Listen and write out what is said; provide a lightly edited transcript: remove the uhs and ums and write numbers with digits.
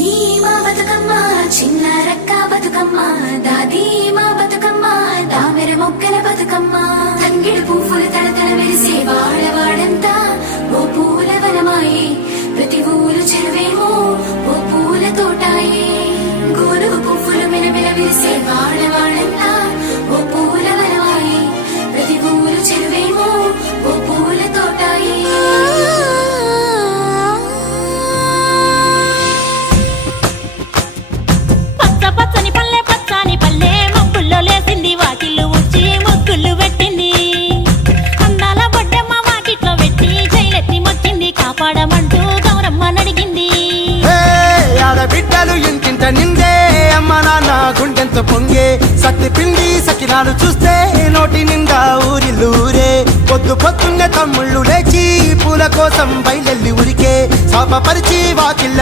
చిన్ని మా బతుకమ్మ చిన్న రక్క బతుకమ్మ దాది మా బతుకమ్మ దామెర మొక్కల బతుకమ్మ తంగిడు పువ్వులు తడతడ మెరిసే వాడవాడంతా ఓ పూల వనమాయే ప్రతి ఊరు చెరువేమో ఓ పూల తోటాయే గోరుగు పువ్వులు మెలమెల విరిసే వాడవాడంతా ఓ పూల వనమాయే ప్రతి ఊరు చెరువేమో ఓ పూల తోటాయే పచ్చని పల్లె పచ్చని పల్లె మబ్బుల్లో లేసింది వాకిళ్ళు ఊడ్చి ముగ్గులు పెట్టింది అందాల బొడ్డమ్మ వాకిట్లో పెట్టి జైలెత్తి మొక్కింది కాపాడమంటూ గౌరమ్మ నడిగింది ఆడబిడ్డలు ఇంటింట నిందే అమ్మ నాన్న గుండెంత పొంగే సత్తి పిండి సకినాలు చూస్తే నోటి నిండా ఊరిల్లూరే పొద్దు పొద్దున్నే తమ్ముళ్ళు లేచి పూల కోసం బయలెల్లి ఉరికే శాపపరిచి వాకిళ్ళ